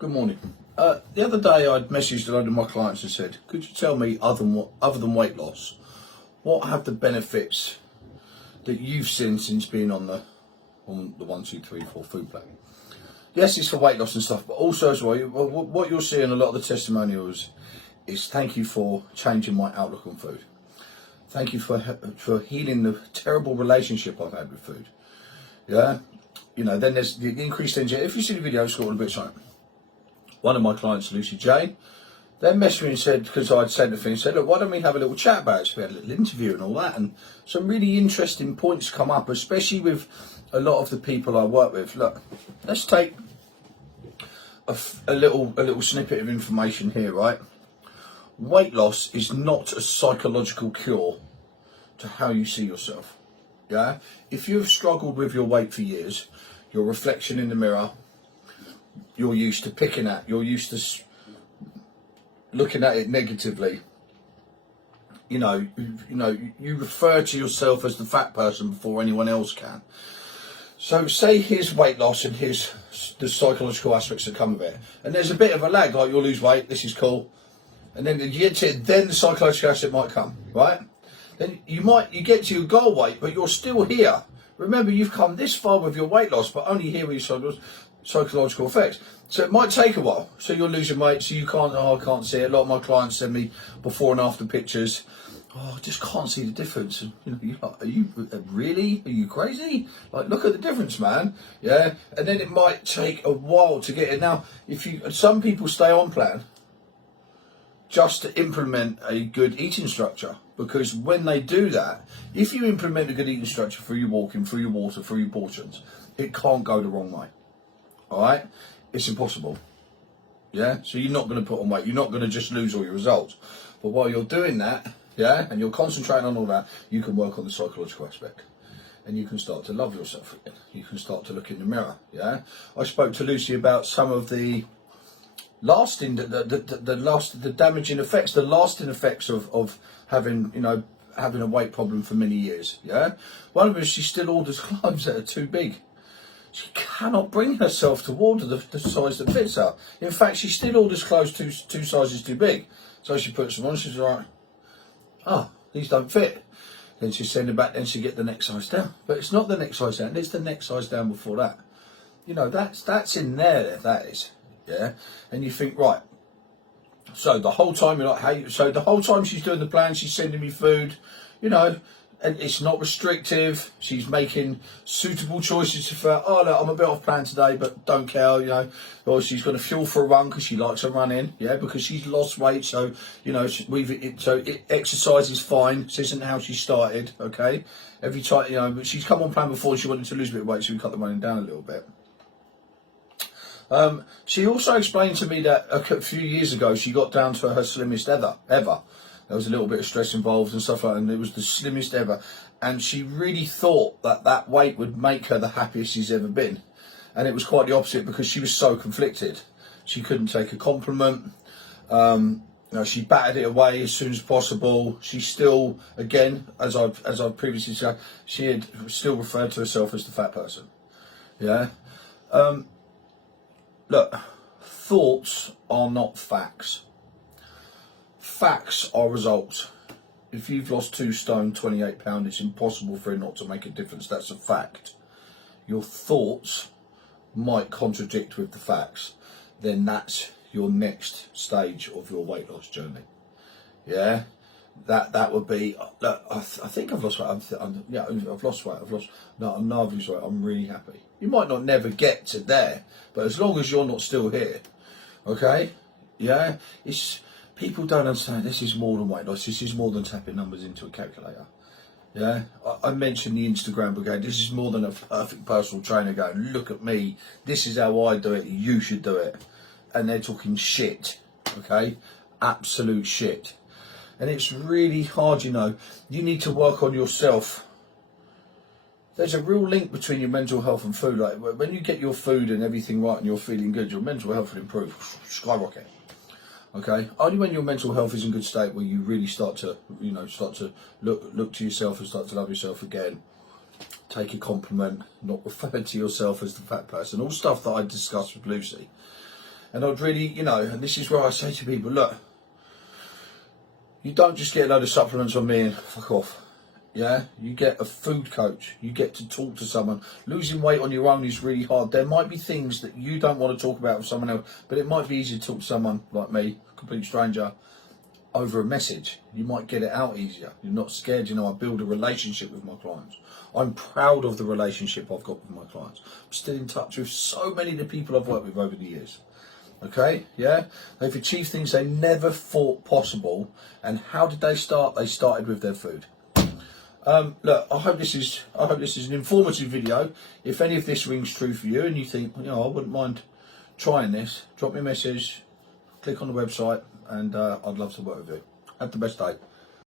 Good morning. The other day I'd messaged a load of my clients and said, could you tell me, other than weight loss, what have the benefits that you've seen since being on the 1, 2, 3, 4 food plan? Yes, it's for weight loss and stuff, but also as well, what you'll see in a lot of the testimonials is thank you for changing my outlook on food. Thank you for healing the terrible relationship I've had with food. Yeah, then there's the increased energy. If you see the video, it's got a bit something. One of my clients, Lucy Jane, then messaged me and said, because I'd sent a thing, said, look, why don't we have a little chat about it? So we had a little interview and all that, and some really interesting points come up, especially with a lot of the people I work with. Look, let's take a little snippet of information here, right? Weight loss is not a psychological cure to how you see yourself. Yeah? If you've struggled with your weight for years, your reflection in the mirror, you're used to picking at, you're used to looking at it negatively. You refer to yourself as the fat person before anyone else can. So say here's weight loss and here's the psychological aspects that come with it. And there's a bit of a lag, like you'll lose weight, this is cool. And then you get to it, then the psychological aspect might come, right? Then you get to your goal weight, but you're still here. Remember, you've come this far with your weight loss, but only here with your psychological effects. So it might take a while. So you're losing weight, so you can't, I can't see it. A lot of my clients send me before and after pictures. Oh, I just can't see the difference. And, you're like, are you really? Are you crazy? Like, look at the difference, man. Yeah. And then it might take a while to get it. Now, some people stay on plan just to implement a good eating structure. Because when they do that, if you implement a good eating structure through your walking, through your water, through your portions, it can't go the wrong way. All right? It's impossible. Yeah? So you're not going to put on weight. You're not going to just lose all your results. But while you're doing that, yeah, and you're concentrating on all that, you can work on the psychological aspect. And you can start to love yourself again. You can start to look in the mirror. Yeah? I spoke to Lucy about some of the lasting, the damaging effects, the lasting effects of having, having a weight problem for many years. Yeah, one of them is she still orders clothes that are too big. She cannot bring herself to order the size that fits her. In fact, she still orders clothes two sizes too big. So she puts them on. She's like, these don't fit. Then she send them back. Then she get the next size down. But it's not the next size down. It's the next size down before that. That's in there. That is. Yeah, and you think, right, so the whole time you're like, so the whole time she's doing the plan, she's sending me food, and it's not restrictive. She's making suitable choices for, look, I'm a bit off plan today, but don't care, or she's got to fuel for a run because she likes her running, yeah, because she's lost weight, so, exercise is fine. This isn't how she started, okay? Every time, but she's come on plan before, she wanted to lose a bit of weight, so we cut the running down a little bit. She also explained to me that a few years ago she got down to her slimmest ever. There was a little bit of stress involved and stuff like that, and it was the slimmest ever. And she really thought that weight would make her the happiest she's ever been. And it was quite the opposite because she was so conflicted. She couldn't take a compliment. She batted it away as soon as possible. She still, again, as I've previously said, she had still referred to herself as the fat person. Yeah. Look, thoughts are not facts. Facts are results. If you've lost 2 stone, 28 pounds, it's impossible for it not to make a difference. That's a fact. Your thoughts might contradict with the facts. Then that's your next stage of your weight loss journey. Yeah? That would be, look, I think I've lost weight. I've lost weight. I've lost weight. I'm really happy. You might not never get to there, but as long as you're not still here, okay? Yeah? People don't understand this is more than weight loss. This is more than tapping numbers into a calculator. Yeah? I mentioned the Instagram brigade. This is more than a perfect personal trainer going, look at me. This is how I do it. You should do it. And they're talking shit, okay? Absolute shit. And it's really hard, you need to work on yourself. There's a real link between your mental health and food. Like when you get your food and everything right and you're feeling good, your mental health will improve, skyrocket. Okay? Only when your mental health is in good state will you really start to look to yourself and start to love yourself again. Take a compliment, not refer to yourself as the fat person. All stuff that I discussed with Lucy. And I'd really, you know, and this is where I say to people, look, you don't just get a load of supplements on me and fuck off. Yeah, you get a food coach. You get to talk to someone. Losing weight on your own is really hard. There might be things that you don't want to talk about with someone else, but it might be easy to talk to someone like me, a complete stranger, over a message. You might get it out easier. You're not scared. You know, I build a relationship with my clients. I'm proud of the relationship I've got with my clients. I'm still in touch with so many of the people I've worked with over the years. Okay, yeah, they've achieved things they never thought possible. And how did they start? They started with their food. Look, I hope this is an informative video. If any of this rings true for you and you think, you know, I wouldn't mind trying this, drop me a message, click on the website, and I'd love to work with you. Have the best day.